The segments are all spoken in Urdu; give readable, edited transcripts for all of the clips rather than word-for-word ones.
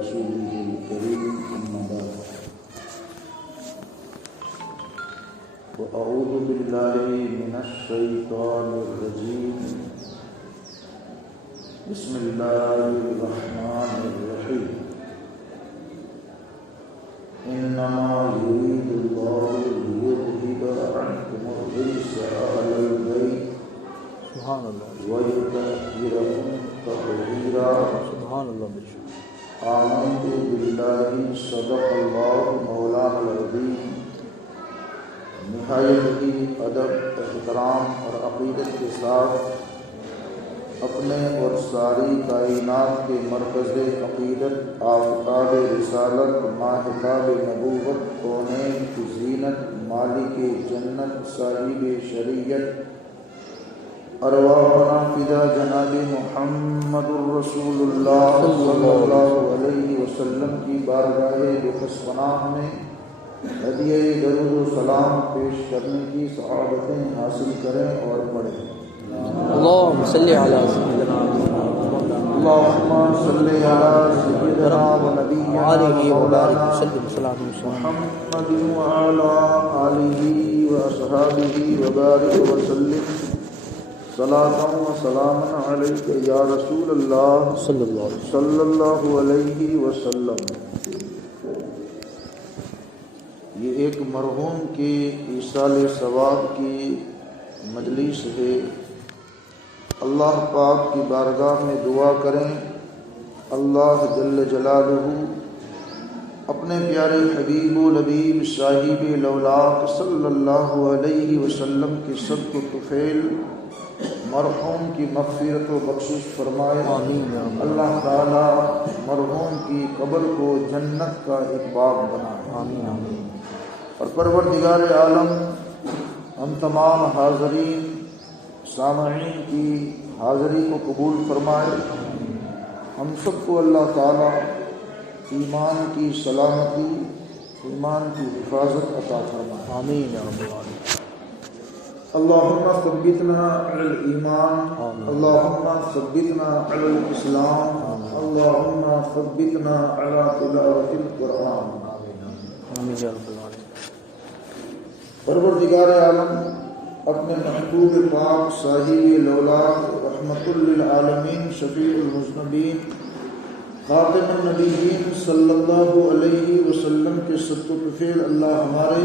رسوله الكريم أما بعد وأعوذ بالله من الشيطان الرجيم بسم الله الرحمن الرحيم إنما يريد الله ليذهب عنكم الرجس أهل البيت سبحان اللہ ويطهركم تطهيرا سبحان اللہ آمنت بالله صدق الله مولانا العظيم. نہایت ہی ادب، احترام اور عقیدت کے ساتھ اپنے اور ساری کائنات کے مرکز عقیدت، آفتاب رسالت، ماہتاب نبوت، کونین کی زینت، مالک جنت، صاحب شریعت، ارواحنا فدا جناب محمد الرسول اللہ صلی اللہ علیہ وسلم کی بارگاہ بخش پناہ میں ہدیہ درود و سلام پیش کرنے کی سعادتیں حاصل کریں اور پڑھیں. اللہم صلی علی سیدنا اللہم صلی علی سیدنا و نبینا مولانا محمد وعلی آلہ و اصحابہ وبارک وسلم صلاۃ و سلام علیک یا رسول اللہ صلی اللہ علیہ وسلم. یہ ایک مرحوم کے ایصال ثواب کی مجلس ہے. اللہ پاک کی بارگاہ میں دعا کریں اللہ جل جلالہ اپنے پیارے حبیب و لبیب صاحب لولاک صلی اللہ علیہ وسلم کے صدق و طفیل مرحوم کی مغفرت و بخشش فرمائے. اللہ تعالی مرحوم کی قبر کو جنت کا ایک باغ بنائے. اور پروردگار عالم ہم تمام حاضرین سامعین کی حاضری کو قبول فرمائے. ہم سب کو اللہ تعالی ایمان کی سلامتی، ایمان کی حفاظت عطا فرمائے. آمین یا رب العالمین. اللہم ثبتنا علی الایمان، اللہم ثبتنا علی الاسلام، اللہم ثبتنا علی تلاوت القرآن. آمین یا رب العالمین. پروردگار عالم اپنے محبوب پاک صاحب لولاک رحمت للعالمین شفیع المذنبین خاتم النبیین صلی اللہ علیہ وسلم کے صدق و طفیل اللہ ہمارے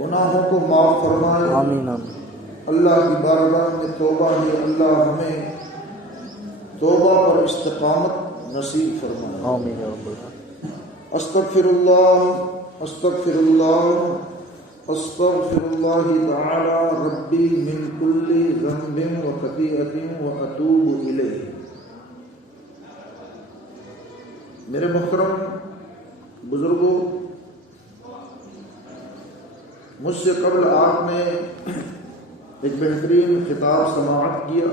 گناہوں کو معاف فرمائے. آمین. اللہ کی بارگاہ میں توبہ ہے، اللہ ہمیں توبہ پر استقامت نصیب فرمائے. آمین یا رب العالمین. استغفر اللہ استغفر اللہ استغفر اللہ تعالی ربی من کل ذنب و خطیئۃ و اتوب الیہ. میرے محترم بزرگوں، مجھ سے قبل آپ نے ایک بہترین خطاب سماعت کیا.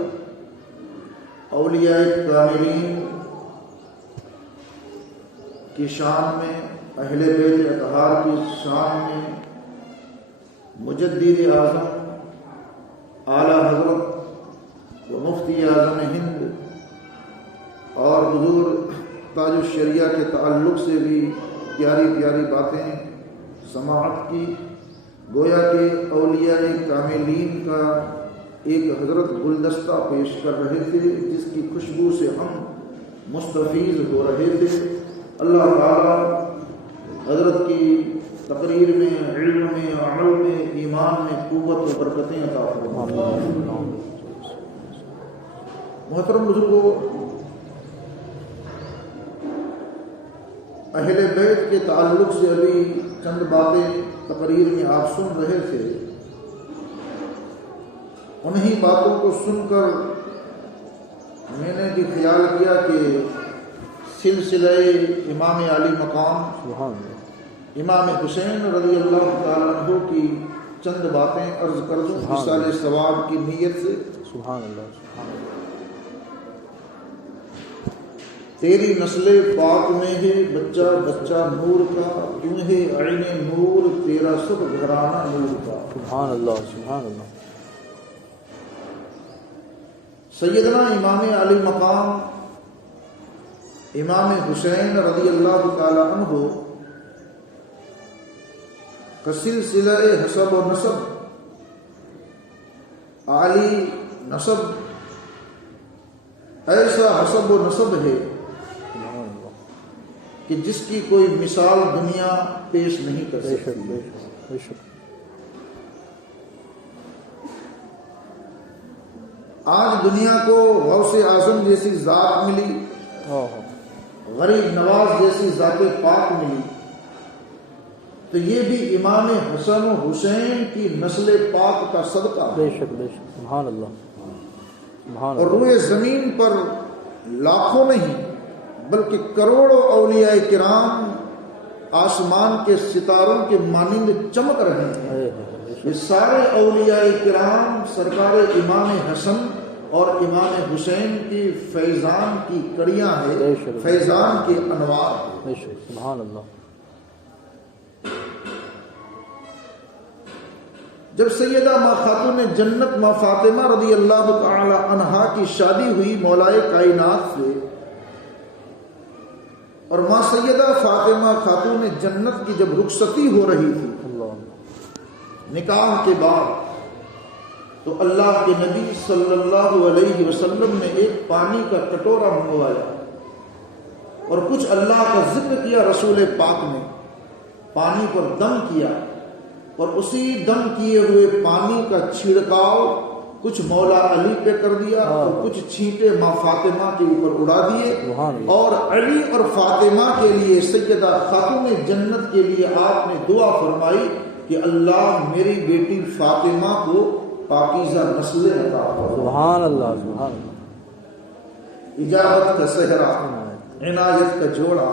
اولیاء کاملین کی شان میں، اہل بیت اطہار کی شان میں، مجدد اعظم اعلیٰ حضرت و مفتی اعظم ہند اور حضور تاج الشریعہ کے تعلق سے بھی پیاری پیاری باتیں سماعت کی. گویا کہ اولیاء کاملین کا ایک حضرت گلدستہ پیش کر رہے تھے جس کی خوشبو سے ہم مستفیض ہو رہے تھے. اللہ تعالی حضرت کی تقریر میں، علم میں، عمل میں، ایمان میں قوت و برکتیں عطا فرمائے. محترم بزرگوں، اہل بیت کے تعلق سے ابھی چند باتیں تقریر میں آپ سن رہے تھے. انہی باتوں کو سن کر میں نے بھی خیال کیا کہ سلسلہ امام علی مقام امام حسین رضی اللہ تعالیٰ عنہ کی چند باتیں عرض کر دوں ایصال ثواب کی نیت سے. سبحان اللہ. سبحان اللہ. تیری نسل پاک میں ہے بچہ بچہ نور کا، کیوں ہے عین نور تیرا سب گھرانہ نور کا. سبحان اللہ. سبحان اللہ. سیدنا امام علی مقام امام حسین رضی اللہ تعالی عنہ کا سلسلہ حسب و نسب عالی نسب ایسا حسب و نسب ہے کہ جس کی کوئی مثال دنیا پیش نہیں کر سکتی۔ آج دنیا کو غوث اعظم جیسی ذات ملی، غریب نواز جیسی ذات پاک ملی، تو یہ بھی امام حسن و حسین کی نسل پاک کا صدقہ ہے۔ بے شک بے شک، سبحان اللہ سبحان اور اللہ۔ روئے زمین پر لاکھوں نہیں بلکہ کروڑوں اولیاء کرام آسمان کے ستاروں کے مانند چمک رہے ہیں۔ یہ سارے اولیاء کرام سرکار امام حسن اور امام حسین کی فیضان کی کڑیاں ہیں، فیضان کے انوار ہیں۔ بے شک، سبحان اللہ۔ جب سیدہ ماں خاتون جنت ماں فاطمہ رضی اللہ تعالی عنہا کی شادی ہوئی مولائے کائنات سے، اور ماں سیدہ فاطمہ خاتون جنت کی جب رخصتی ہو رہی تھی نکاح کے بعد، تو اللہ کے نبی صلی اللہ علیہ وسلم نے ایک پانی کا کٹورا منگوایا اور کچھ اللہ کا ذکر کیا رسول پاک نے، پانی پر دم کیا اور اسی دم کیے ہوئے پانی کا چھڑکاؤ کچھ مولا علی پہ کر دیا اور کچھ چھینٹے ماں فاطمہ کے اوپر اڑا دیے، اور علی اور فاطمہ کے لیے سیدہ خاتون جنت کے لیے آپ نے دعا فرمائی کہ اللہ میری بیٹی فاطمہ کو پاکیزہ نسل عطا فرما۔ سبحان اللہ سبحان اللہ۔ اجابت کا صحرا، عنایت کا جوڑا،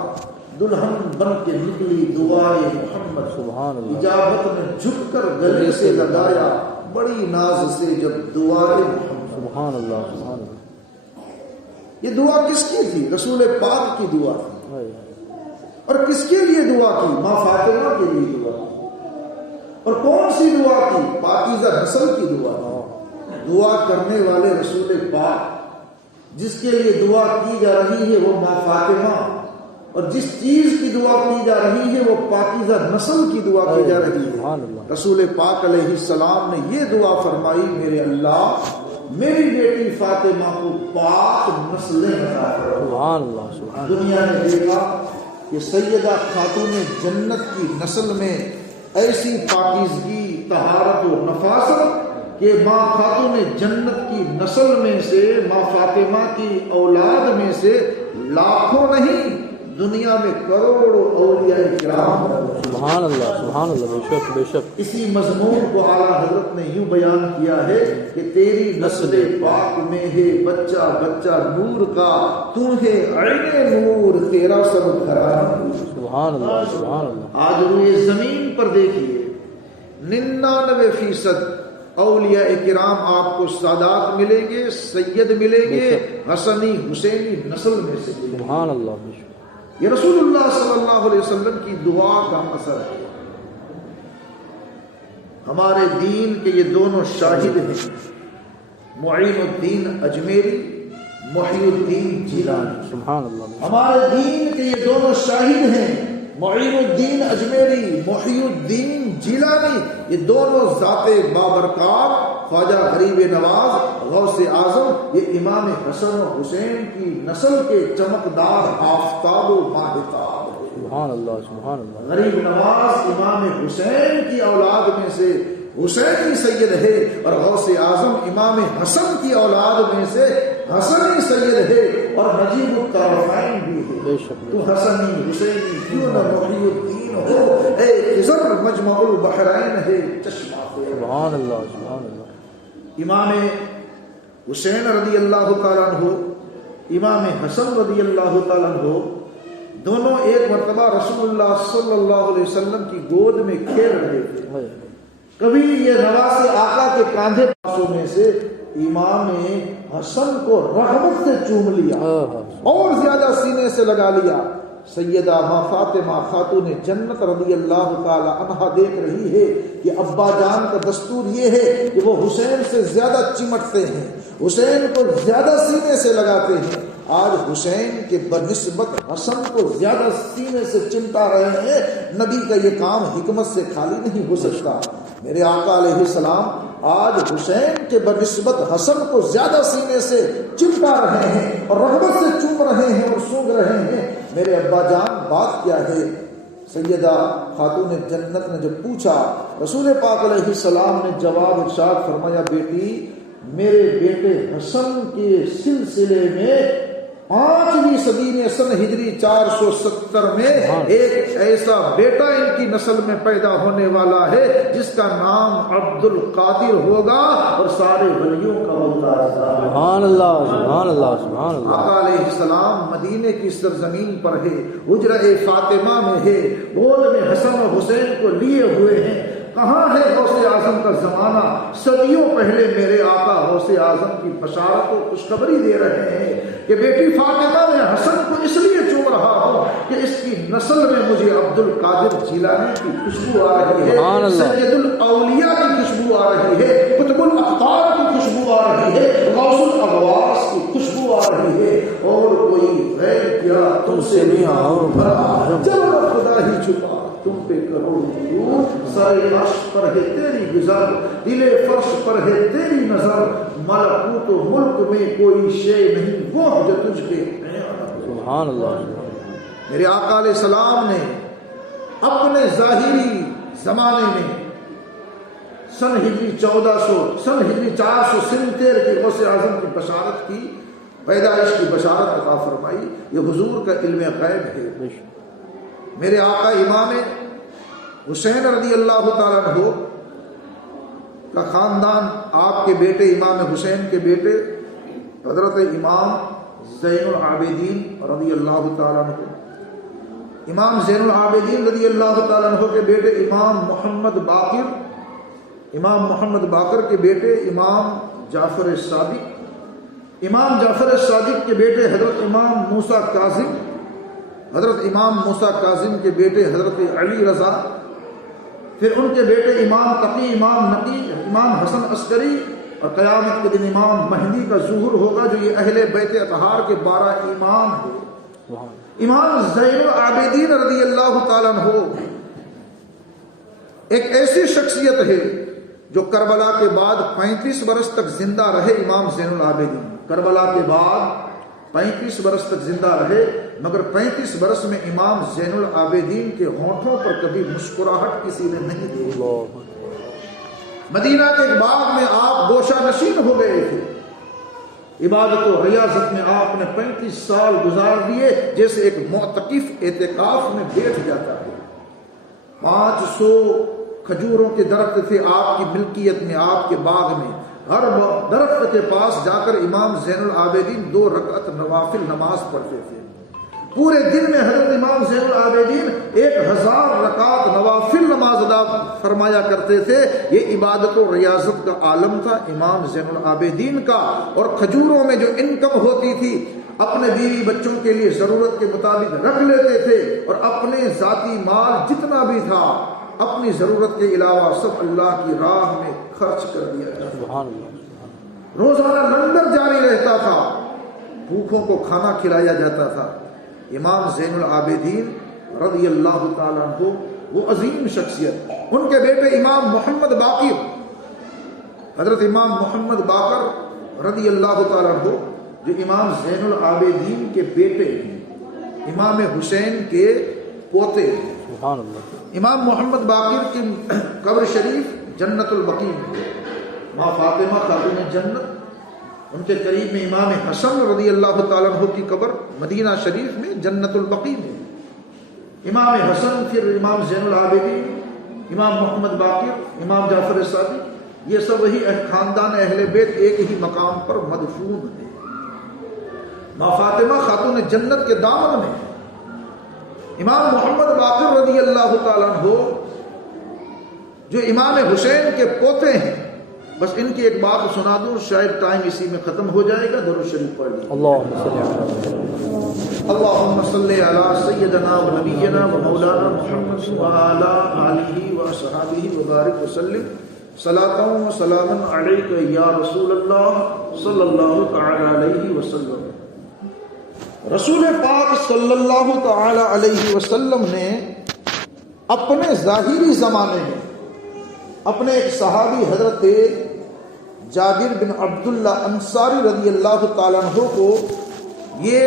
دلہن بن کے نکلی دعائے محمد، سبحان اللہ۔ اجابت نے جھک کر گلے سے لگایا بڑی ناز سے جب دعائے محمد۔ سبحان اللہ سبحان اللہ۔ یہ دعا کس کی تھی؟ رسول پاک کی دعا تھی۔ اور کس کے لیے دعا کی؟ ماں فاطمہ کے لیے دعا کی۔ اور کون سی دعا کی؟ پاکیزہ نسل کی دعا کی۔ دعا کرنے والے رسول پاک، جس کے لیے دعا کی جا رہی ہے وہ ماں فاطمہ، اور جس چیز کی دعا کی جا رہی ہے وہ پاکیزہ نسل کی دعا کی جا رہی ہے۔ رسول پاک علیہ السلام نے یہ دعا فرمائی، میرے اللہ میری بیٹی فاطمہ کو پاک نسلیں عطا فرما۔ سبحان اللہ سبحان اللہ۔ دنیا نے دیکھا کہ سیدہ خاتون جنت کی نسل میں ایسی پاکیزگی، طہارت و نفاست کہ ماں خاتون جنت کی نسل میں سے، ماں فاطمہ کی اولاد میں سے لاکھوں نہیں دنیا میں کروڑوں اولیاء کرام۔ سبحان اللہ سبحان اللہ۔ بے شک بے شک۔ اسی مضمون کو اعلیٰ حضرت نے یوں بیان کیا ہے کہ تیری نسل پاک میں ہے بچہ بچہ نور کا، تو ہے عین نور تیرا سب گھرانہ۔ سبحان اللہ سبحان اللہ۔ آج روئے زمین پر دیکھیے 99% اولیاء کرام آپ کو سادات ملیں گے، سید ملیں گے، حسنی حسینی نسل میں سے ملیں گے۔ سبحان اللہ بے شک۔ یہ رسول اللہ صلی اللہ علیہ وسلم کی دعا کا اثر ہے۔ ہمارے دین کے یہ دونوں شاہد ہیں، معین الدین اجمیری، محی الدین جیلانی۔ سبحان اللہ۔ ہمارے دین کے یہ دونوں شاہد ہیں، معین الدین اجمیری، محی الدین جیلانی۔ یہ دونوں ذات بابرکات، خواجہ غریب نواز، غوث اعظم، یہ امام حسن و حسین کی نسل کے چمکدار آفتاب و ماہتاب ہیں۔ سبحان اللہ سبحان اللہ۔ غریب نواز امام حسین کی اولاد میں سے حسینی سید ہے، اور غوث اعظم امام حسن کی اولاد میں سے حسنی سید ہے، اور نجیب الطرفین بھی ہے۔ بے شک۔ تو حسنی حسینی کیوں نہ محی الدین ہو، اے خضر مجمع البحرین ہے چشمہ۔ سبحان اللہ سبحان اللہ۔ امام حسین رضی اللہ تعالیٰ عنہ، امام حسن رضی اللہ تعالیٰ عنہ، دونوں ایک مرتبہ رسول اللہ صلی اللہ علیہ وسلم کی گود میں کھیل رہے تھے۔ کبھی یہ نواز آقا کے کاندھے پاسوں میں سے امام حسن کو رحمت سے چوم لیا اور زیادہ سینے سے لگا لیا۔ سیدہ ماں فاطمہ خاتون جنت رضی اللہ تعالی عنہا دیکھ رہی ہے کہ ابا جان کا دستور یہ ہے کہ وہ حسین سے زیادہ چمٹتے ہیں، حسین کو زیادہ سینے سے لگاتے ہیں۔ آج حسین کے بنسبت حسن کو زیادہ سینے سے چمٹا رہے ہیں۔ نبی کا یہ کام حکمت سے خالی نہیں ہو سکتا۔ میرے آقا علیہ السلام آج حسین کے بنسبت حسن کو زیادہ سینے سے چمٹا رہے ہیں اور رغبت سے چوم رہے ہیں اور سونگ رہے ہیں۔ میرے ابا جان بات کیا ہے؟ سیدہ خاتون جنت نے جب پوچھا، رسول پاک علیہ السلام نے جواب ارشاد فرمایا، بیٹی میرے بیٹے حسن کے سلسلے میں 5ویں صدی میں سن ہجری 470 میں ایک ایسا بیٹا ان کی نسل میں پیدا ہونے والا ہے جس کا نام عبد القادر ہوگا اور سارے ولیوں کا ہوگا۔ سبحان اللہ سبحان اللہ سبحان اللہ۔ آقا علیہ السلام مدینے کی سرزمین پر ہے، حجرہ فاطمہ میں ہے، گود میں حسن و حسین کو لیے ہوئے ہیں۔ کہاں ہے غوث اعظم کا زمانہ؟ صدیوں پہلے میرے آقا غوث اعظم کی بشارت و خوشخبری دے رہے ہیں کہ بیٹی فاطمہ میں حسن کو اس لیے چوم رہا ہوں کہ اس کی نسل میں مجھے عبد القادر جیلانی کی خوشبو آ رہی ہے، سید الاولیاء کی خوشبو آ رہی ہے، قطب الاقطار کی خوشبو آ رہی ہے، غوث الاغواص کی خوشبو آ رہی ہے، اور کوئی غیر کیا تم سے نہیں آؤ بھلا جب خدا ہی چھپا تم پہ کرو سارے عرش پر ہے تیری گزر، دل فرش پر ہے تیری نظر، ملکوت و ملک میں کوئی شے نہیں وہ جو تجھ پہ ہے۔ سبحان اللہ۔ میرے آقا علیہ السلام نے اپنے ظاہری زمانے میں سن ہجری 473 کی غوث اعظم کی بشارت کی، پیدائش کی بشارت عطا فرمائی۔ یہ حضور کا علم غیب ہے۔ میرے آقا امام حسین رضی اللہ تعالیٰ عنہ کا خاندان، آپ کے بیٹے امام حسین کے بیٹے حضرت امام زین العابدین رضی اللہ تعالیٰ عنہ، امام زین العابدین رضی اللہ تعالیٰ عنہ کے بیٹے امام محمد باقر کے بیٹے امام جعفر صادق، امام جعفر صادق کے بیٹے حضرت امام موسیٰ کاظم، حضرت امام موسیٰ کاظم کے بیٹے حضرت علی رضا، پھر ان کے بیٹے امام تقی، امام نقی، امام حسن عسکری، اور قیامت کے دن امام مہدی کا ظہور ہوگا جو یہ اہل بیت اطہار کے 12 امام ہیں۔ امام زین العابدین رضی اللہ تعالیٰ عنہ ایک ایسی شخصیت ہے جو کربلا کے بعد 35 برس تک زندہ رہے۔ امام زین العابدین کربلا کے بعد 35 برس تک زندہ رہے، مگر 35 برس میں امام زین العابدین کے ہونٹوں پر کبھی مسکراہٹ کسی نے نہیں دیکھی۔ مدینہ کے ایک باغ میں آپ گوشہ نشین ہو گئے تھے، عبادت و ریاضت میں آپ نے 35 سال گزار دیے، جیسے ایک معتکف اعتکاف میں بیٹھ جاتا ہے۔ 500 کھجوروں کے درخت تھے آپ کی ملکیت میں، آپ کے باغ میں۔ ہر درخت کے پاس جا کر امام زین العابدین 2 رکعت نوافل نماز پڑھتے تھے۔ پورے دن میں حضرت امام زین العابدین 1000 رکعت نوافل نماز ادا فرمایا کرتے تھے۔ یہ عبادت و ریاضت کا عالم تھا امام زین العابدین کا، اور کھجوروں میں جو انکم ہوتی تھی اپنے بیوی بچوں کے لیے ضرورت کے مطابق رکھ لیتے تھے، اور اپنے ذاتی مال جتنا بھی تھا اپنی ضرورت کے علاوہ سب اللہ کی راہ میں خرچ کر دیا جاتا۔ روزانہ لنگر جاری رہتا تھا، بھوکھوں کو کھانا کھلایا جاتا تھا۔ امام زین العابدین رضی اللہ تعالیٰ عنہ وہ عظیم شخصیت، ان کے بیٹے امام محمد باقر، حضرت امام محمد باقر رضی اللہ تعالیٰ عنہ جو امام زین العابدین کے بیٹے ہیں، امام حسین کے پوتے ہیں۔ سبحان اللہ۔ امام محمد باقر کی قبر شریف جنت البقیع میں، ماں فاطمہ خاتون جنت ان کے قریب میں امام حسن رضی اللہ تعالیٰ عنہ کی قبر مدینہ شریف میں جنت البقیع میں۔ امام حسن، پھر امام زین العابدین، امام محمد باقر، امام جعفر صادق، یہ سب وہی خاندان اہل بیت ایک ہی مقام پر مدفون ہیں۔ ماں فاطمہ خاتون جنت کے دامن میں امام محمد باقر رضی اللہ تعالیٰ عنہ جو امام حسین کے پوتے ہیں، بس ان کی ایک بات سنا دوں، شاید ٹائم اسی میں ختم ہو جائے گا۔ درود شریف پڑھ لیجیے۔ اللہم صلی علی سیدنا و نبینا و مولانا محمد و علی آلہ و صحابہ وبارک وسلم، صلاۃ و سلاما علیک یا رسول اللہ صلی اللہ تعالی علیہ وسلم۔ رسول پاک صلی اللہ تعالی علیہ وسلم نے اپنے ظاہری زمانے میں اپنے ایک صحابی حضرت جابر بن عبداللہ انصاری رضی اللہ تعالیٰ عنہ کو یہ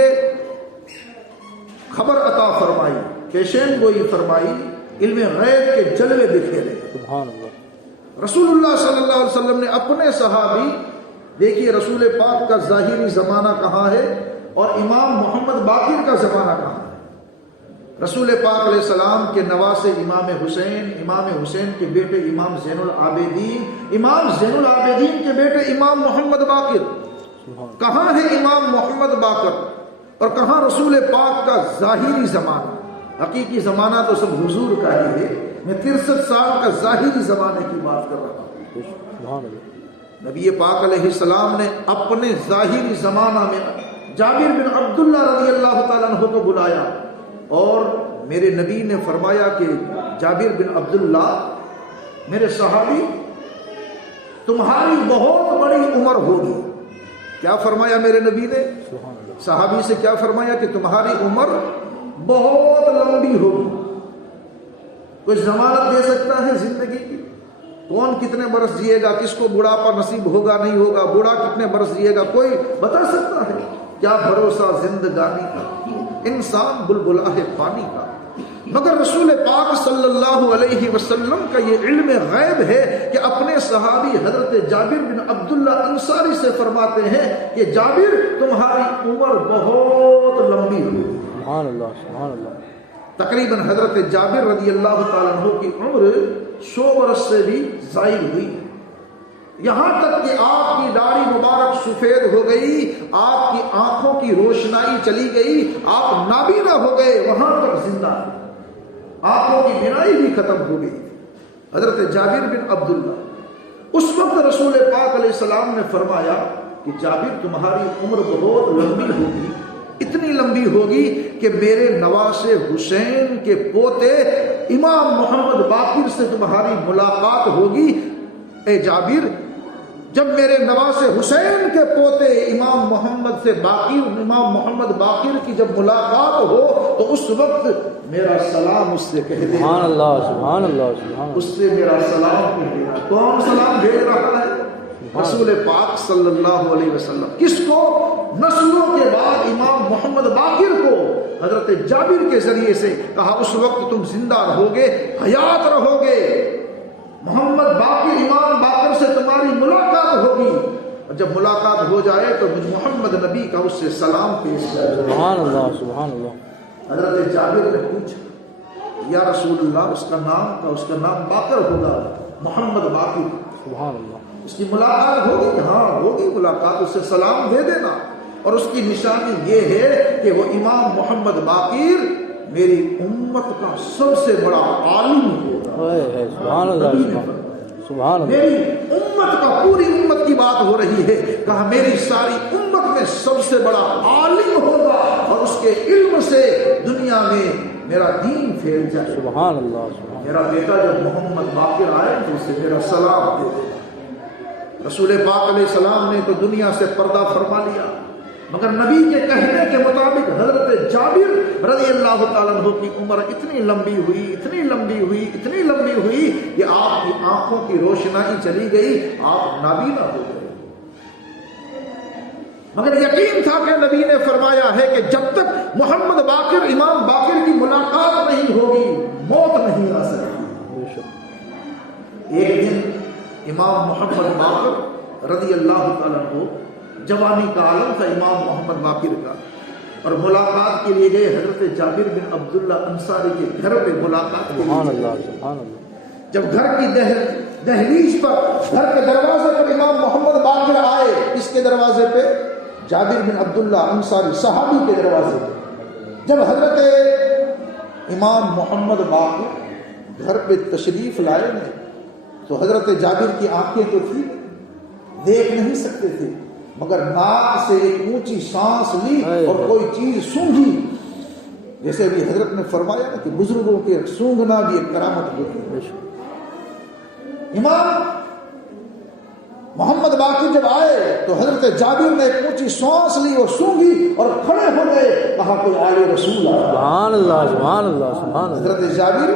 خبر عطا فرمائی، پیشین گوئی فرمائی، علم غیب کے جلوے بکھیرے۔ سبحان اللہ۔ رسول اللہ صلی اللہ علیہ وسلم نے اپنے صحابی، دیکھیے رسول پاک کا ظاہری زمانہ کہاں ہے اور امام محمد باقر کا زمانہ کہاں ہے۔ رسول پاک علیہ السلام کے نواسے امام حسین کے بیٹے امام زین العابدین، امام زین العابدین کے بیٹے امام محمد باقر۔ کہاں ہے امام محمد باقر اور کہاں رسول پاک کا ظاہری زمانہ؟ حقیقی زمانہ تو سب حضور کا ہی ہے، میں 63 سال کا ظاہری زمانے کی بات کر رہا ہوں۔ سبحان اللہ۔ نبی پاک علیہ السلام نے اپنے ظاہری زمانہ میں جابر بن عبداللہ رضی اللہ تعالیٰ عنہ کو بلایا اور میرے نبی نے فرمایا کہ جابر بن عبداللہ میرے صحابی، تمہاری بہت بڑی عمر ہوگی۔ کیا فرمایا میرے نبی نے؟ صحابی سے کیا فرمایا کہ تمہاری عمر بہت لمبی ہوگی۔ کوئی ضمانت دے سکتا ہے زندگی کی؟ کون کتنے برس جیے گا، کس کو بڑھاپا نصیب ہوگا نہیں ہوگا، بوڑھا کتنے برس جیے گا، کوئی بتا سکتا ہے؟ کیا بھروسہ زندگانی کا، انسان بلبلا ہے پانی کا۔ مگر رسول پاک صلی اللہ علیہ وسلم کا یہ علم غیب ہے کہ اپنے صحابی حضرت جابر بن عبداللہ انصاری سے فرماتے ہیں کہ جابر تمہاری عمر بہت لمبی ہوگی۔ سبحان اللہ، سبحان اللہ۔ تقریباً حضرت جابر رضی اللہ تعالیٰ عنہ کی عمر 100 برس سے بھی زائد ہوئی، یہاں تک کہ آپ کی داڑھی مبارک سفید ہو گئی، آپ کی آنکھوں کی روشنائی چلی گئی، آپ نابینا ہو گئے، وہاں تک زندہ، آنکھوں کی بینائی بھی ختم ہو گئی۔ حضرت جابر بن عبداللہ، اس وقت رسول پاک علیہ السلام نے فرمایا کہ جابر تمہاری عمر بہت لمبی ہوگی، اتنی لمبی ہوگی کہ میرے نواسے حسین کے پوتے امام محمد باقر سے تمہاری ملاقات ہوگی۔ اے جابر، جب میرے نواسے حسین کے پوتے امام محمد باقر کی جب ملاقات ہو تو اس وقت میرا سلام اس سے کہہ دینا۔ سبحان اللہ، سبحان اللہ، سبحان اس سے میرا سلام کہہ دینا۔ کون سلام بھیج رہا ہے؟ رسول پاک صلی اللہ علیہ وسلم۔ کس کو؟ نسلوں کے بعد امام محمد باقر کو حضرت جابر کے ذریعے سے کہا اس وقت تم زندہ رہو گے، حیات رہو گے، محمد باقر، امام باقر سے تمہاری ملاقات ہوگی، اور جب ملاقات ہو جائے تو مجھ محمد نبی کا اس سے سلام پیش کرے۔ سبحان اللہ، سبحان اللہ۔ حضرت جابر نے پوچھا یا رسول اللہ، اس کا نام باقر ہوگا، محمد باقر، سبحان اللہ۔ اس کی ملاقات ہوگی؟ ہاں ہوگی ملاقات، اس سے سلام دے دینا، اور اس کی نشانی یہ ہے کہ وہ امام محمد باقر میری امت کا سب سے بڑا عالم ہوگا۔ سبحان اللہ، سبحان اللہ۔ میری امت کا، پوری امت کی بات ہو رہی ہے، کہا میری ساری امت میں سب سے بڑا عالم ہوگا اور اس کے علم سے دنیا میں میرا دین پھیل جائے۔ سبحان اللہ، سبحان میرا بیٹا جب محمد باقر آئے تو اسے میرا سلام دے دے۔ رسول پاک علیہ السلام نے تو دنیا سے پردہ فرما لیا، مگر نبی کے کہنے کے مطابق حضرت جابر رضی اللہ تعالیٰ عنہ کی عمر اتنی لمبی ہوئی، اتنی لمبی ہوئی، اتنی لمبی ہوئی کہ آپ کی آنکھوں کی روشنائی چلی گئی، آپ نابینا ہو گئے۔ مگر یقین تھا کہ نبی نے فرمایا ہے کہ جب تک محمد باقر، امام باقر کی ملاقات نہیں ہوگی، موت نہیں آ سکتی۔ ایک دن امام محمد باقر رضی اللہ تعالیٰ عنہ، جوانی کا عالم تھا امام محمد باقر کا، اور ملاقات کے لیے گئے حضرت جابر بن عبداللہ انصاری کے گھر پہ ملاقات کے لیے۔ سبحان اللہ، سبحان اللہ۔ جب گھر کی دہلیز پر، گھر کے دروازے پر امام محمد باقر آئے، اس کے دروازے پہ جابر بن عبداللہ انصاری صحابی کے دروازے پہ، جب حضرت امام محمد باقر گھر پہ تشریف لائے نے تو حضرت جابر کی آنکھیں تو تھی، دیکھ نہیں سکتے تھے، مگر ناک سے ایک اونچی سانس لی اور کوئی چیز سونگھی، جیسے بھی حضرت نے فرمایا نا کہ بزرگوں کے سونگنا بھی ایک کرامت ہوتی ہے۔ امام محمد باقر جب آئے تو حضرت جابر نے ایک اونچی سانس لی اور سونگھی اور کھڑے ہو گئے، کہا کوئی آل رسول آ رہا۔ سبحان اللہ سبحان اللہ سبحان اللہ۔ حضرت جابر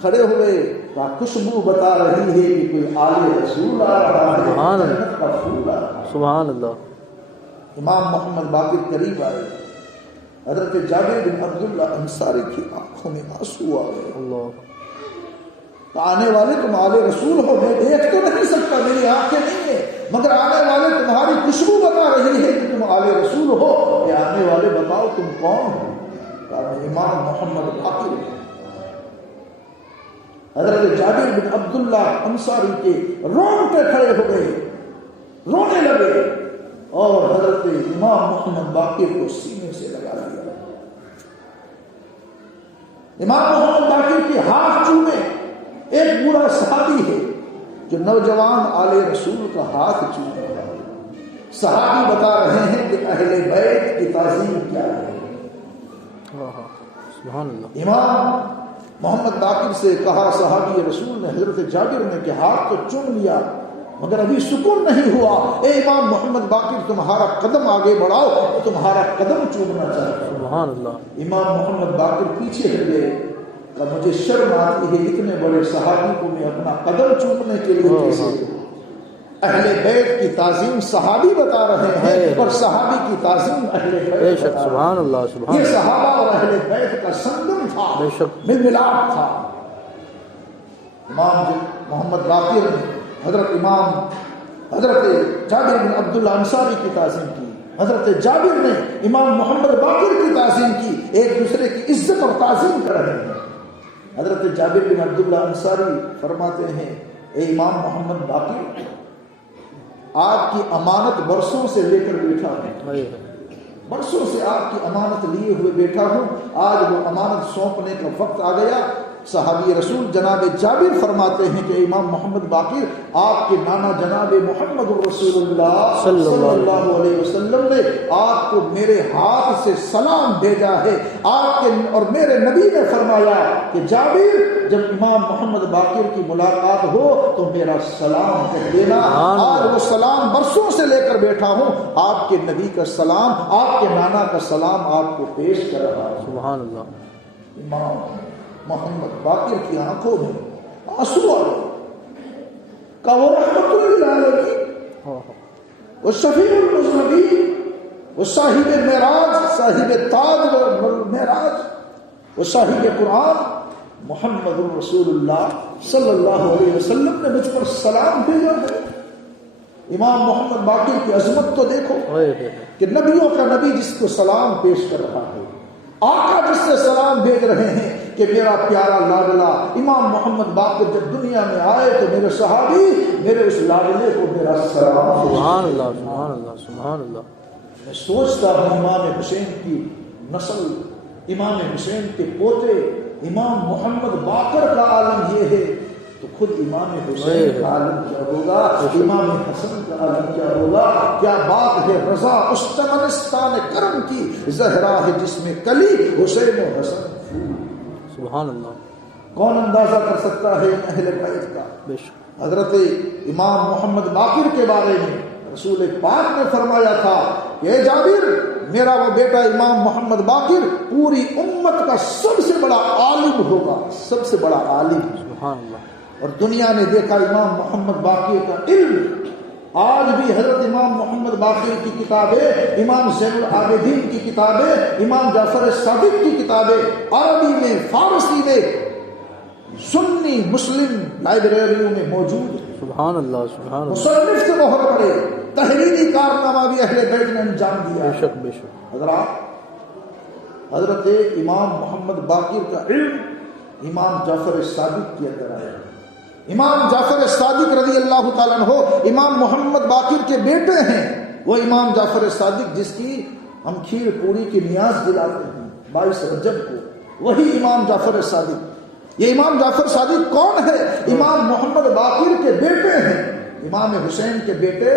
کھڑے ہوئے، کہا خوشبو بتا رہی ہے کہ کوئی آل رسول آ رہا ہے، سبحان اللہ، جنت کا پھول آ رہا ہے۔ سبحان اللہ۔ امام محمد باقر قریب آئے، حضرت جابر بن عبداللہ انصاری کی آنکھوں میں آنسو آ گئے۔ اللہ، آنے والے تم آل رسول ہو، میں دیکھ تو نہیں سکتا، میری آنکھیں نہیں ہیں، مگر آنے والے تمہاری خوشبو بتا رہی ہے کہ تم آل رسول ہو، کہ آنے والے بتاؤ تم کون ہو؟ کہا میں امام محمد باقر ہوں۔ حضرت جابر بن عبداللہ انصاری کے رونگٹے کھڑے ہو گئے، رونے لگے اور حضرت امام محمد باقر کو سینے سے لگا دیا۔ امام محمد باقر کے ہاتھ چومے۔ ایک بوڑھا صحابی ہے جو نوجوان آل رسول کا ہاتھ چوم رہا ہے۔ صحابی بتا رہے ہیں کہ اہل بیت کی تعظیم کیا ہے۔ سبحان اللہ۔ امام محمد باقر سے کہا صحابی رسول نے، حضرت جابر نے، کہ ہاتھ تو چوم لیا مگر ابھی سکون نہیں ہوا۔ اے امام محمد باقر تمہارا قدم آگے بڑھاؤ، تمہارا قدم چومنا چاہتا ہوں۔ سبحان اللہ۔ امام محمد باقر پیچھے ہٹ گئے، کہ مجھے شرم آتی ہے اتنے بڑے صحابی کو میں اپنا قدم چومنے کے لیے کیسے دوں؟ اہل بیت کی تعظیم صحابی بتا رہے ہیں اور صحابی کی تعظیم اہل بیت بتا سبحان رہے اللہ ہیں۔ سبحان یہ اللہ۔ صحابہ اور اہل بیت کا سنگم تھا، بے شک، مل ملاپ تھا۔ امام محمد باقر نے حضرت جابر بن عبداللہ انصاری کی تعظیم کی، حضرت جابر نے امام محمد باقر کی تعظیم کی، ایک دوسرے کی عزت اور تعظیم کر رہے ہیں۔ حضرت جابر بن عبداللہ انصاری فرماتے ہیں، اے امام محمد باقر، آپ کی امانت برسوں سے لے کر بیٹھا ہوں، برسوں سے آپ کی امانت لیے ہوئے بیٹھا ہوں، آج وہ امانت سونپنے کا وقت آ گیا۔ صحابی رسول جناب جابر فرماتے ہیں کہ امام محمد باقر، آپ کے نانا جناب محمد رسول اللہ صلی اللہ علیہ وسلم نے آپ کو میرے ہاتھ سے سلام بھیجا ہے۔ آپ کے اور میرے نبی نے فرمایا کہ جابر، جب امام محمد باقر کی ملاقات ہو تو میرا سلام کہہ دینا۔ آج وہ سلام برسوں سے لے کر بیٹھا ہوں، آپ کے نبی کا سلام، آپ کے نانا کا سلام آپ کو پیش کر رہا ہوں۔ سبحان اللہ۔ امام محمد باقر کی آنکھوں میں آنسو آ گئے، کہ وہ رحمت للعالمین، وہ شفیع المذنبین، وہ صاحب معراج، صاحب تاج و معراج، وہ صاحب قرآن محمد الرسول اللہ صلی اللہ علیہ وسلم نے مجھ پر سلام بھیجا ہے۔ امام محمد باقر کی عظمت تو دیکھو کہ نبیوں کا نبی جس کو سلام پیش کر رہا ہے، آقا جس سے سلام بھیج رہے ہیں کہ میرا پیارا لاڈلا امام محمد باقر جب دنیا میں آئے تو میرے صحابی، میرے اس لاڈلے کو میرا سلام۔ سبحان اللہ سبحان اللہ سبحان اللہ۔ میں سوچتا ہوں امام حسین کی نسل، امام حسین کے پوتے امام محمد باقر کا عالم یہ ہے، تو خود امام حسین کا عالم کیا ہوگا، امام حسن کا عالم کیا ہوگا؟ کیا بات ہے، رضا اس چمنستان کرم کی، زہرا ہے جس میں کلی، حسین و حسن پھول۔ سبحان اللہ۔ کون اندازہ کر سکتا ہے اہل بیت کا؟ بے شک۔ حضرت امام محمد باقر کے بارے میں رسول پاک نے فرمایا تھا کہ اے جابر، میرا وہ بیٹا امام محمد باقر پوری امت کا سب سے بڑا عالم ہوگا، سب سے بڑا عالم۔ سبحان اللہ۔ اور دنیا نے دیکھا امام محمد باقر کا علم۔ آج بھی حضرت امام محمد باقر کی کتابیں، امام زین العابدین کی کتابیں، امام جعفر صادق کی کتابیں عربی میں، فارسی میں، سنی مسلم لائبریریوں میں موجود ہیں۔ سبحان اللہ سبحان اللہ۔ مصنف سے بہت بڑے تحریری کارنامہ بھی اہل بیت نے انجام دیا۔ بے شک بے شک۔ حضرت امام محمد باقر کا علم امام جعفر صادق کے اندر آیا۔ امام جعفر صادق رضی اللہ تعالیٰ عنہ امام محمد باقر کے بیٹے ہیں۔ وہ امام جعفر صادق جس کی ہم کھیر پوری کی نیاز دلاتے ہیں 22 رجب کو، وہی امام جعفر صادق۔ یہ امام جعفر صادق کون ہے؟ امام محمد باقر کے بیٹے ہیں۔ امام حسین کے بیٹے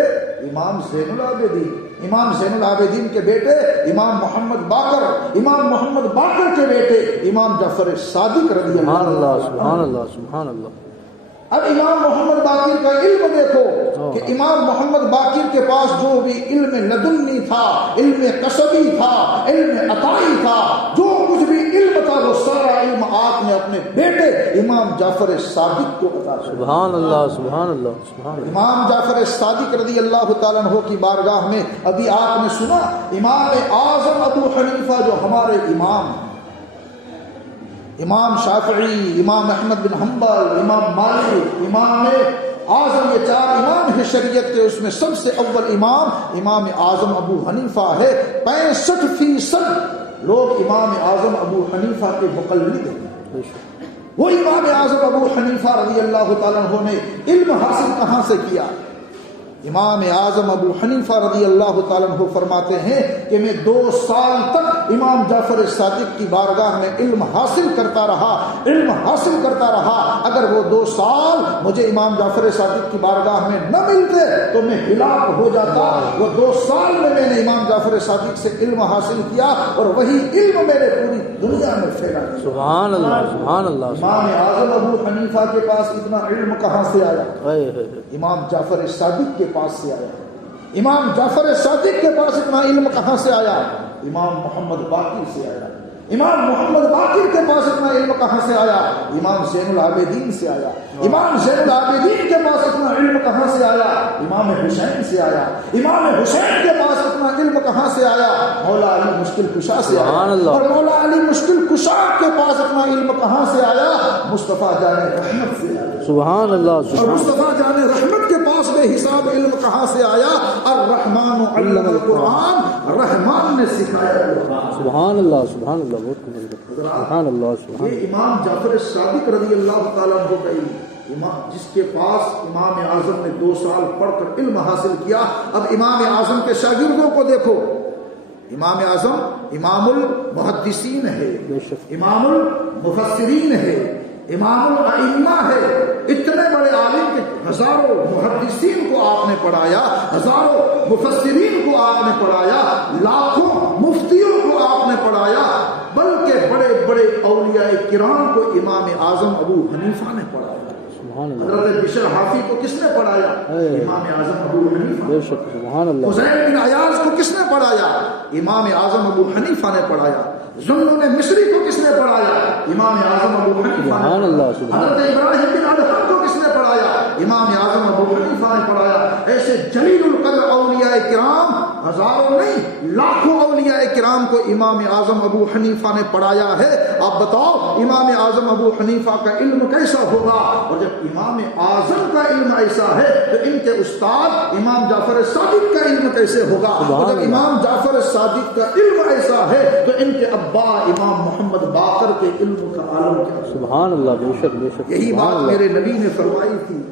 امام زین العابدین، امام زین العابدین کے بیٹے امام محمد باقر، امام محمد باقر کے بیٹے امام جعفر صادق رضی اللہ سبحان اللہ سبحان اللہ سبحان اللہ۔ اب امام محمد باقر کا علم دیکھو کہ امام محمد باقر کے پاس جو بھی علم لدنی تھا، علم قصبی تھا، علم عطائی تھا، جو کچھ بھی علم تھا وہ سارا علم آپ نے اپنے بیٹے امام جعفر صادق کو عطا کیا۔ سبحان اللہ سبحان اللہ سبحان اللہ۔ امام جعفر صادق رضی اللہ تعالیٰ عنہ کی بارگاہ میں ابھی آپ نے سنا امام اعظم ابو حنیفہ جو ہمارے امام ہیں، امام شافعی، امام احمد بن حنبل، امام مالک، امام اعظم، یہ چار امام ہیں شریعت کے، اس میں سب سے اول امام اعظم ابو حنیفہ ہے۔ 65% لوگ امام اعظم ابو حنیفہ کے مقلد ہیں۔ وہ امام اعظم ابو حنیفہ رضی اللہ تعالیٰ عنہ نے علم حاصل کہاں سے کیا؟ امام اعظم ابو حنیفہ رضی اللہ تعالیٰ عنہ فرماتے ہیں کہ میں 2 سال تک امام جعفر صادق کی بارگاہ میں علم حاصل کرتا رہا، اگر وہ 2 سال مجھے امام جعفر صادق کی بارگاہ میں نہ ملتے تو میں ہلاک ہو جاتا۔ وہ 2 سال میں نے امام جعفر صادق سے علم حاصل کیا اور وہی علم میرے پوری دنیا میں پھیلا۔ سبحان اللہ سبحان اللہ۔ امام اعظم ابو حنیفہ کے پاس اتنا علم کہاں سے آیا؟ امام جعفر صادق کے پاس سے آیا۔ امام جعفر صادق کے پاس اتنا علم کہاں سے آیا؟ امام محمد باقر سے آیا۔ امام محمد باقر کے پاس اتنا علم کہاں سے آیا؟ امام زین العابدین سے آیا۔ امام زین العابدین کے پاس اتنا علم کہاں سے آیا؟ امام حسین سے آیا۔ امام حسین کے پاس اتنا علم کہاں سے آیا؟ مولا علی مشکل کشا سے آیا۔ اور مولا علی مشکل کشا کے پاس اتنا علم کہاں سے آیا؟ مصطفیٰ جان رحمت سے آیا۔ سبحان اللہ۔ اور مصطفیٰ جان رحمت کے پاس بے حساب علم کہاں سے آیا؟ الرحمن علم القرآن، رحمان نے سکھایا۔ سبحان اللہ سبحان اللہ، سبحان اللہ سبحان۔ یہ امام جعفر صادق رضی اللہ تعالیٰ عنہ کا امام جس کے پاس امام اعظم نے 2 سال پڑھ کر علم حاصل کیا۔ اب امام اعظم کے شاگردوں کو دیکھو، امام اعظم امام المحدثین ہے، امام المفسرین ہے، امام الائمہ ہے، اتنے بڑے عالم کہ ہزاروں محدثین کو آپ نے پڑھایا، ہزاروں مفسرین کو آپ نے پڑھایا، لاکھوں مفتیوں کو آپ نے پڑھایا، بلکہ بڑے بڑے اولیاء کرام کو امام اعظم ابو حنیفہ نے پڑھایا۔ حضرت بشر حافی کو کس نے پڑھایا؟ امام اعظم ابو حنیفہ۔ سبحان اللہ۔ حسین بن عیاض کو کس نے پڑھایا؟ امام اعظم ابو حنیفہ نے پڑھایا۔ ذوالنون مصری کو کس نے پڑھایا؟ امام اعظم ابو حنیفہ نے پڑھایا۔ حضرت ابراہیم بن ادہم کو کس نے پڑھایا؟ امام اعظم ابو حنیفہ نے پڑھایا۔ ایسے جلیل القدر اولیاء کرام ہزاروں نہیں لاکھوں اولیاء کرام کو امام اعظم ابو حنیفہ نے پڑھایا ہے۔ آپ بتاؤ امام اعظم ابو حنیفہ کا علم کیسا ہوگا؟ اور جب امام اعظم کا علم ایسا ہے تو ان کے استاد امام جعفر صادق کا علم کیسے ہوگا؟ اور جب امام جعفر صادق کا علم ایسا ہے تو ان کے ابا امام محمد باقر کے علم کا عالم کیا؟ سبحان اللہ، بے شک بے شک۔ یہی بات میرے نبی نے فرمائی تھی،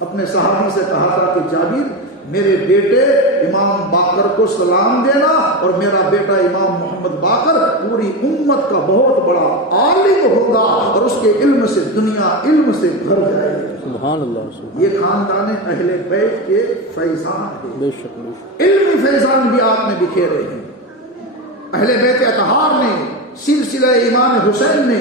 اپنے صحابی سے کہا تھا کہ جابر میرے بیٹے امام باقر کو سلام دینا، اور میرا بیٹا امام محمد باقر پوری امت کا بہت بڑا عالم ہوگا اور اس کے علم سے دنیا علم سے بھر جائے گی۔ سبحان اللہ۔ یہ خاندان اہل بیت کے فیضان ہیں، بے شک بے شک۔ علمی فیضان بھی آپ نے بکھیرے ہیں۔ اہل بیت اطہار نے سلسلہ امام حسین نے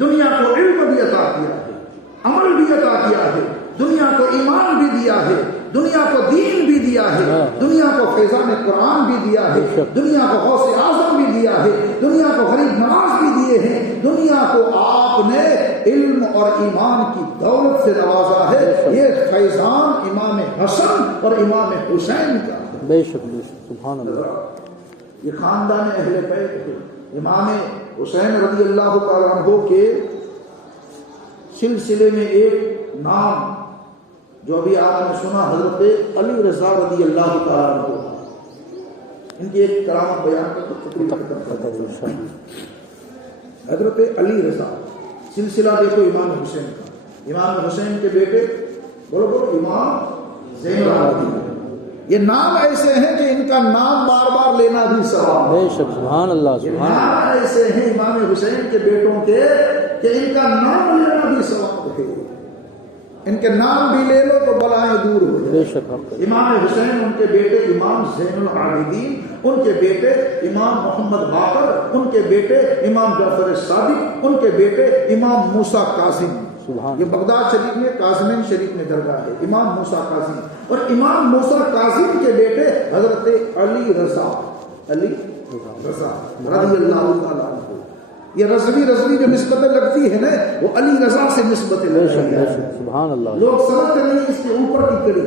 دنیا کو علم بھی عطا کیا ہے، عمل بھی عطا کیا ہے، دنیا کو ایمان بھی دیا ہے، دنیا کو دین بھی دیا ہے، دنیا کو فیضان قرآن بھی دیا ہے، دنیا کو غوث اعظم بھی دیا ہے، دنیا کو غریب نواز بھی دیے ہیں، دنیا کو آپ نے علم اور ایمان کی دولت سے نوازا ہے۔ یہ فیضان امام حسن اور امام حسین کا ہے۔ بے شک بے شک، سبحان اللہ۔ یہ خاندان اہل بیت ہے۔ امام حسین رضی اللہ تعالیٰ عنہ کے سلسلے میں ایک نام جو ابھی آپ نے سنا حضرت علی رضا رضی اللہ تعالیٰ عنہ، ان کی ایک کرامت بیان کرتا ہوں۔ حضرت علی رضا سلسلہ دیکھو امام حسین کا، امام حسین کے بیٹے بولو امام زین العابدین۔ یہ نام ایسے ہیں کہ ان کا نام بار بار لینا بھی ثواب ہے۔ بے شک، سبحان اللہ سبحان اللہ۔ نام ایسے ہیں امام حسین کے بیٹوں کے کہ ان کا نام لینا بھی ثواب ہے، ان کے نام بھی لے لو تو بلائیں دور ہو جائیں۔ بے شک۔ امام حسین، ان کے بیٹے امام زین العابدین، ان کے بیٹے امام محمد باقر، ان کے بیٹے امام جعفر صادق، ان کے بیٹے امام موسیٰ کاظم۔ سبحان یہ بغداد شریف میں کاظمین شریف میں درگاہ ہے، امام موسیٰ کاظم، اور امام موسیٰ کاظم کے بیٹے حضرت علی رضا رضی اللہ تعالیٰ عنہ، یہ رضوی جو نسبتیں لگتی ہے نا وہ علی رضا سے نسبتیں لگتی ہیں، سبحان اللہ، لوگ سمجھتے نہیں اس کے اوپر کی کڑی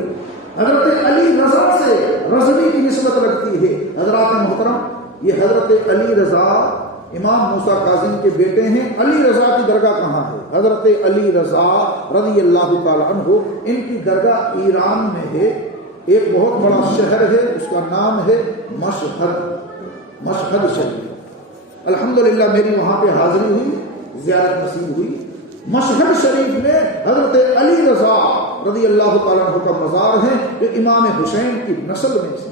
حضرت علی رضا سے رضوی کی نسبت لگتی ہے۔ حضرات محترم، یہ حضرت علی رضا امام موسیٰ کاظم کے بیٹے ہیں۔ علی رضا کی درگاہ کہاں ہے؟ حضرت علی رضا رضی اللہ تعالی عنہ، ان کی درگاہ ایران میں ہے، ایک بہت بڑا شہر ہے، اس کا نام ہے مشہد شریف۔ الحمدللہ میری وہاں پہ حاضری ہوئی، زیارت نصیب ہوئی۔ مشہد شریف میں حضرت علی رضا رضی اللہ تعالیٰ عنہ کا مزار ہے، جو امام حسین کی نسل میں سے،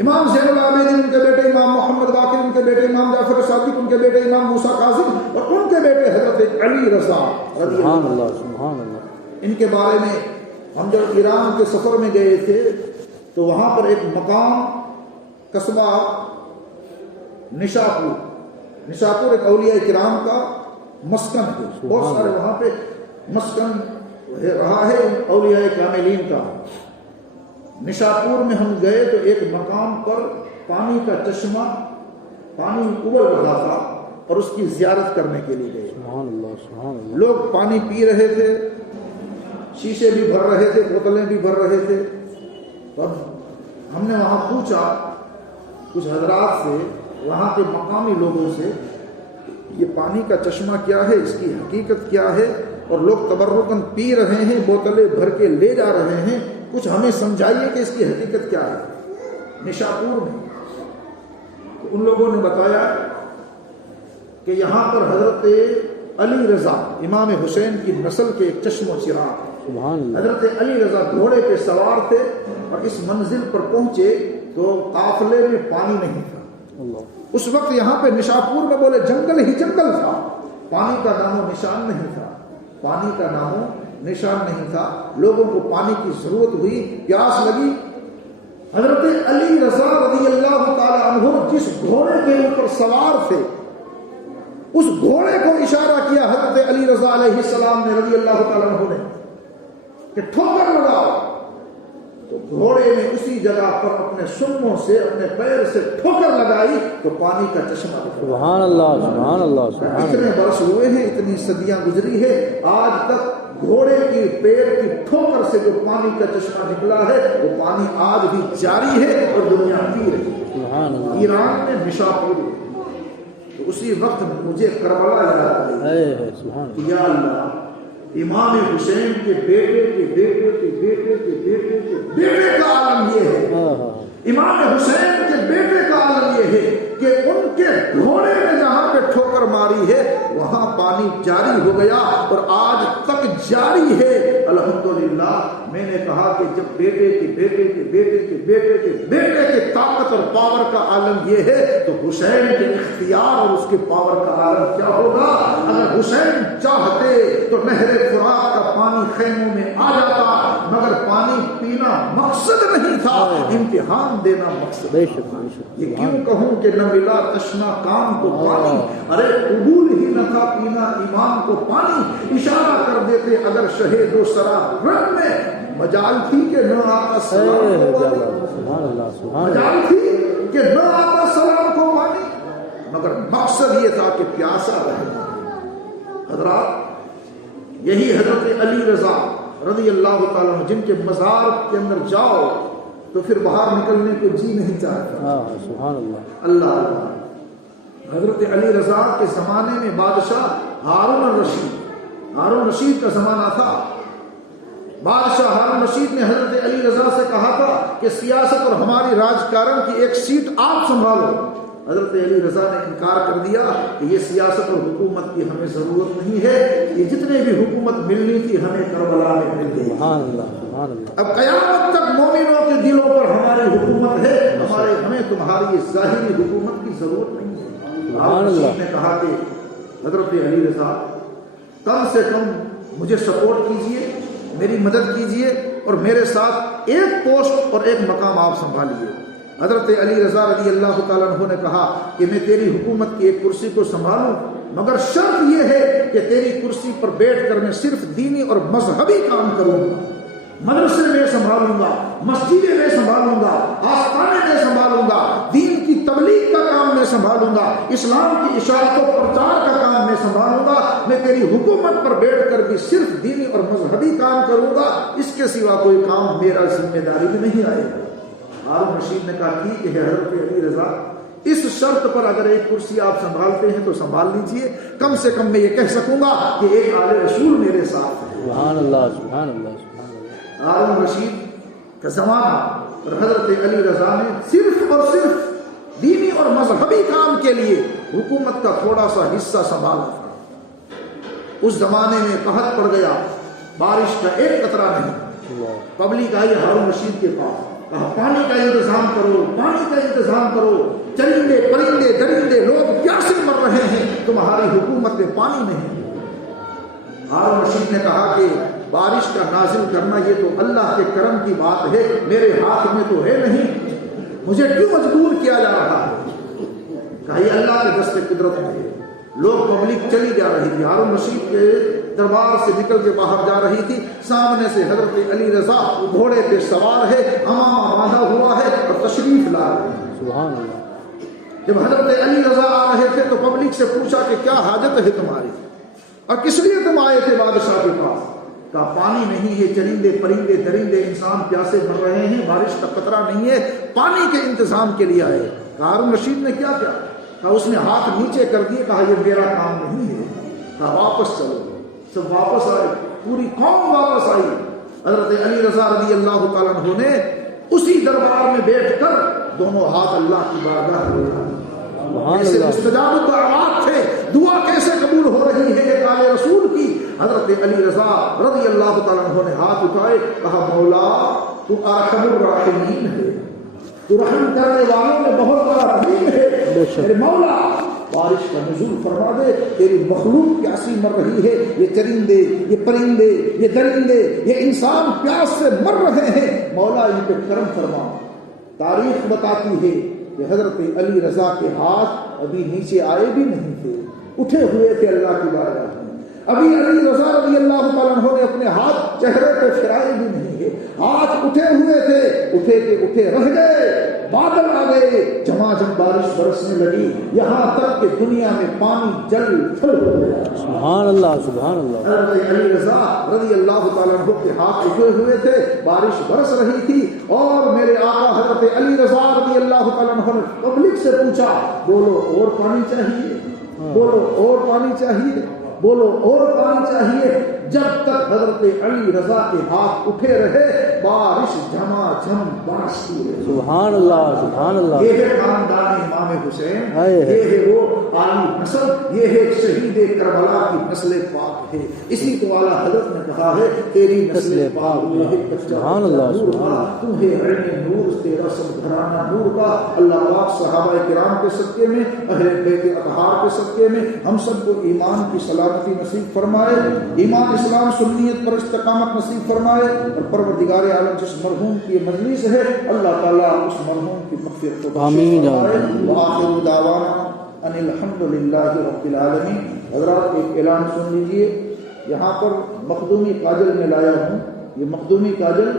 امام زین العابدین ان کے بیٹے، امام محمد باقر ان کے بیٹے، امام جعفر صادق ان کے بیٹے، امام موسیٰ کاظم اور ان کے بیٹے حضرت علی رضا رضی سبحان اللہ۔ ان کے بارے میں ہم جب ایران کے سفر میں گئے تھے تو وہاں پر ایک مقام قصبہ نشاپور ایک اولیاء کرام کا مسکن ہے، بہت سارے وہاں پہ مسکن رہا ہے اولیاء کاملین کا۔ نشاپور میں ہم گئے تو ایک مقام پر پانی کا چشمہ، پانی ابل رہا تھا اور اس کی زیارت کرنے کے لیے گئے۔ سبحان اللہ۔ لوگ پانی پی رہے تھے، شیشے بھی بھر رہے تھے، بوتلیں بھی بھر رہے تھے۔ تو ہم نے وہاں پوچھا کچھ حضرات سے، وہاں کے مقامی لوگوں سے، یہ پانی کا چشمہ کیا ہے، اس کی حقیقت کیا ہے، اور لوگ تبرکاً پی رہے ہیں، بوتلیں بھر کے لے جا رہے ہیں، کچھ ہمیں سمجھائیے کہ اس کی حقیقت کیا ہے۔ نشاپور میں تو ان لوگوں نے بتایا کہ یہاں پر حضرت علی رضا امام حسین کی نسل کے ایک چشم و چراغ، حضرت علی رضا گھوڑے پہ سوار تھے اور اس منزل پر پہنچے تو قافلے میں پانی نہیں تھا۔ اس وقت یہاں پہ نشاپور میں بولے جنگل ہی جنگل تھا، پانی کا نام و نشان نہیں تھا، پانی کا نام و نشان نہیں تھا۔ لوگوں کو پانی کی ضرورت ہوئی، پیاس لگی۔ حضرت علی رضا رضی اللہ تعالی عنہ جس گھوڑے کے اوپر سوار تھے، اس گھوڑے کو اشارہ کیا حضرت علی رضا علیہ السلام نے رضی اللہ تعالی عنہ نے کہ ٹھوکر لگاؤ، تو گھوڑے نے اسی جگہ پر اپنے سنوں سے، اپنے پیر سے ٹھوکر لگائی تو پانی کا چشمہ نکلا۔ سبحان اللہ، سبحان اللہ۔ اتنے برس ہوئے ہیں، اتنی صدیاں گزری ہے، آج تک گھوڑے کی پیر کی ٹھوکر سے جو پانی کا چشمہ نکلا ہے وہ پانی آج بھی جاری ہے اور دنیا پی رہی ہے۔ ایران میں نشاپور، تو اسی وقت مجھے کربلا یاد آئی، یا اللہ، امام حسین کے بیٹے کے بیٹے کے بیٹے کے بیٹے کے بیٹے کا عالم یہ ہے، امام حسین کے بیٹے کا عالم یہ ہے کہ ان کے گھوڑے نے جہاں پہ ٹھوکر ماری ہے وہاں پانی جاری ہو گیا اور آج تک جاری ہے۔ الحمدللہ میں نے کہا کہ جب بیٹے کے بیٹے کے بیٹے کے بیٹے کے بیٹے کے طاقت اور پاور کا عالم یہ ہے تو حسین کے اختیار اور اس کے پاور کا عالم کیا ہوگا؟ اگر حسین چاہتے تو نہر فرات کا پانی خیموں میں آ جاتا، مگر پانی پینا مقصد نہیں تھا، امتحان دینا مقصد۔ یہ کیوں کہوں کہ نہ ملا تشنا کام کو پانی، ارے قبول ہی نہ تھا پینا ایمان کو پانی، اشارہ کر دیتے اگر شہید و سرا رن میں، مجال تھی کہ نہ آتا سلام کو پانی، مجال تھی کہ نہ آتا سلام کو پانی، مگر مقصد یہ تھا کہ پیاسا رہے۔ حضرات، یہی حضرت علی رضا رضی اللہ تعالیٰ عنہ جن کے مزار کے اندر جاؤ تو پھر باہر نکلنے کو جی نہیں چاہتا۔ سبحان اللہ، اللہ اللہ۔ حضرت علی رضا کے زمانے میں بادشاہ ہارون رشید کا زمانہ تھا۔ بادشاہ ہارون رشید نے حضرت علی رضا سے کہا تھا کہ سیاست اور ہماری راجکارن کی ایک سیٹ آپ سنبھالو۔ حضرت علی رضا نے انکار کر دیا کہ یہ سیاست اور حکومت کی ہمیں ضرورت نہیں ہے، یہ جتنے بھی حکومت ملنی تھی ہمیں کربلا میں مل گئی۔ اب قیامت تک مومنوں کے دلوں پر ہماری حکومت ہے، ہمیں تمہاری ظاہری حکومت کی ضرورت نہیں ہے۔ ہارون رشید نے کہا کہ حضرت علی رضا کم سے کم مجھے سپورٹ کیجئے، میری مدد کیجئے اور میرے ساتھ ایک پوسٹ اور ایک مقام آپ سنبھالیے۔ حضرت علی رضا رضی اللہ تعالیٰ عنہ نے کہا کہ میں تیری حکومت کی ایک کرسی کو سنبھالوں، مگر شرط یہ ہے کہ تیری کرسی پر بیٹھ کر میں صرف دینی اور مذہبی کام کروں گا، مدرسے میں سنبھالوں گا، مسجدیں میں سنبھالوں گا، آستانے میں سنبھالوں گا، دین کی تبلیغ کا کام میں سنبھالوں گا، اسلام کی اشاعت و پرچار کا کام میں سنبھالوں گا، میں تیری حکومت پر بیٹھ کر بھی صرف دینی اور مذہبی کام کروں گا، اس کے سوا کوئی کام میرا ذمہ داری میں نہیں آئے گا۔ ہارون رشید نے کہا ٹھیک ہے حضرت علی رضا، اس شرط پر اگر ایک کرسی آپ سنبھالتے ہیں تو سنبھال لیجئے، کم سے کم میں یہ کہہ سکوں گا کہ ایک آل رسول میرے ساتھ ہے۔ سبحان اللہ سبحان اللہ سبحان اللہ۔ ہارون رشید کا زمانہ اور حضرت علی رضا نے صرف اور صرف دینی اور مذہبی کام کے لیے حکومت کا تھوڑا سا حصہ سنبھالا تھا۔ اس زمانے میں قحط پڑ گیا، بارش کا ایک قطرہ نہیں، پبلک آئی ہارون رشید کے پاس، کہا پانی کا انتظام کرو، پانی کا انتظام کرو، چرندے پرندے درندے لوگ پیاسے مر رہے ہیں، تمہاری حکومت میں پانی نہیں۔ ہارون رشید نے کہا کہ بارش کا نازل کرنا یہ تو اللہ کے کرم کی بات ہے، میرے ہاتھ میں تو ہے نہیں، مجھے کیوں مجبور کیا جا رہا ہے؟ کہا یہ اللہ کے دست قدرت میں ہے۔ لوگ پبلک چلی جا رہی تھی، ہارون رشید کے دربار سے نکل کے باہر جا رہی تھی، سامنے سے حضرت علی رضا گھوڑے پہ سوار ہے، امامہ باندھا ہوا ہے اور تشریف لا رہے ہیں۔ سبحان اللہ۔ جب حضرت علی رضا آ رہے تھے تو پبلک سے پوچھا کہ کیا حاجت ہے تمہاری اور کس لیے تم آئے تھے بادشاہ کے پاس؟ کہا پانی نہیں ہے، چرندے پرندے درندے انسان پیاسے مر رہے ہیں، بارش کا قطرہ نہیں ہے، پانی کے انتظام کے لیے آئے۔ کہا ہارون رشید نے کیا کیا؟ کہا اس نے ہاتھ نیچے کر دیے، کہا یہ میرا کام نہیں ہے۔ کہا واپس چلو، سب واپس آئے، پوری قوم واپس آئی۔ حضرت علی رضا رضی اللہ تعالیٰ عنہ نے اسی دربار میں بیٹھ کر دونوں ہاتھ اللہ کی بارگاہ میں اٹھائے۔ ایسے مستجاب الدعوات تھے، دعا کیسے قبول ہو رہی ہے ایک آل رسول کی۔ حضرت علی رضا رضی اللہ تعالیٰ عنہ نے ہاتھ اٹھائے، کہا مولا تو ارحم الراحمین ہے، تو رحم کرنے والوں میں بہت بڑا رحیم ہے، میرے مولا بارش کا نزول فرما دے، تیری مخلوق پیاسی مر رہی ہے، یہ چرندے یہ پرندے یہ درندے یہ انسان پیاس سے مر رہے ہیں، مولا ان پہ کرم فرما۔ تاریخ بتاتی ہے کہ حضرت علی رضا کے ہاتھ ابھی نیچے آئے بھی نہیں تھے، اٹھے ہوئے تھے اللہ کی بارگاہ میں۔ ابھی علی رضا رضی اللہ تعالیٰ عنہ نے اپنے ہاتھ چہرے پہ پھیرائے بھی نہیں ہے، ہاتھ اٹھے ہوئے تھے، اٹھے کے اٹھے رہ گئے، بادل آ گئے، جھماجھم بارش برسنے لگی، یہاں تک کہ دنیا میں پانی جل تھل ہو گیا۔ سبحان اللہ سبحان اللہ۔ حضرت علی رضا رضی اللہ تعالیٰ عنہ کے ہاتھ اٹھے ہوئے تھے، بارش برس رہی تھی، اور میرے آقا حضرت علی رضا رضی اللہ تعالیٰ عنہ نے پبلک سے پوچھا، بولو اور پانی چاہیے، بولو اور پانی چاہیے، بولو اور پانی چاہیے۔ جب تک حضرت علی رضا کے ہاتھ اٹھے رہے بارش جھما جھم برستی رہی۔ سبحان اللہ سبحان اللہ۔ یہ ہے خاندان امام حسین، ہے۔ یہ ہے وہ عالی نسل، یہ ہے شہید کربلا کی نسل پاک ہے۔ اسی کو اعلیٰ حضرت نے کہا ہے تیری نسل پاک ہے، سبحان اللہ سبحان اللہ۔ تو ہے عین نور، تیرا سب گھرانہ نور کا۔ اللہ پاک صحابہ کرام کے صدقے میں، اہل بیت اطہار کے صدقے میں ہم سب کو ایمان کی سلامتی نصیب فرمائے، ایمان اسلام سنیت پر استقامت نصیب فرمائے، اور پروردگار عالم جس مرحوم کی مجلس ہے اللہ تعالیٰ اس مرحوم کی مغفرت کو آمین۔ وآخر دعوانا ان الحمد للہ رب العالمین۔ حضرات ایک اعلان سن لیجئے، یہاں پر مخدومی کاجل میں لایا ہوں، یہ مخدومی کاجل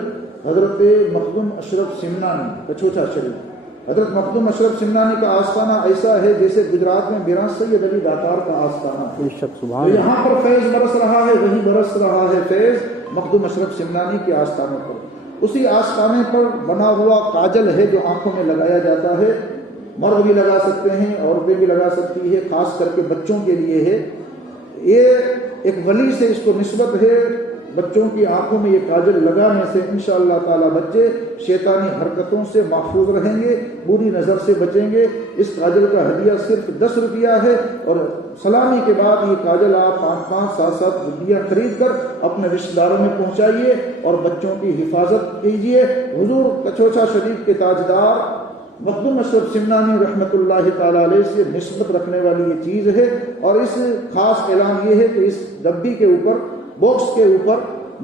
حضرت مخدوم اشرف سمنانی کچھوچا شریف، حضرت مخدوم اشرف سمنانی کا آستانہ ایسا ہے جیسے گجرات میں میرا سید علی داتار کا آستانہ ہے۔ سبحان اللہ۔ یہاں پر فیض برس رہا ہے، وہیں برس رہا ہے فیض مخدوم اشرف سمنانی کے آستانے پر۔ اسی آستانے پر بنا ہوا کاجل ہے جو آنکھوں میں لگایا جاتا ہے، مرد بھی لگا سکتے ہیں، عورتیں بھی لگا سکتی ہے، خاص کر کے بچوں کے لیے ہے۔ یہ ایک ولی سے اس کو نسبت ہے، بچوں کی آنکھوں میں یہ کاجل لگانے سے انشاءاللہ تعالی بچے شیطانی حرکتوں سے محفوظ رہیں گے، بری نظر سے بچیں گے۔ اس کاجل کا ہدیہ صرف 10 روپیہ ہے، اور سلامی کے بعد یہ کاجل آپ 5-5 7-7 ڈبیاں خرید کر اپنے رشتہ داروں میں پہنچائیے اور بچوں کی حفاظت کیجیے۔ حضور کچھوچا شریف کے تاجدار مخدوم اشرف سمنانی رحمۃ اللہ تعالی علیہ سے نسبت رکھنے والی یہ چیز ہے، اور اس خاص اعلان یہ ہے کہ اس ڈبی کے اوپر، باکس کے اوپر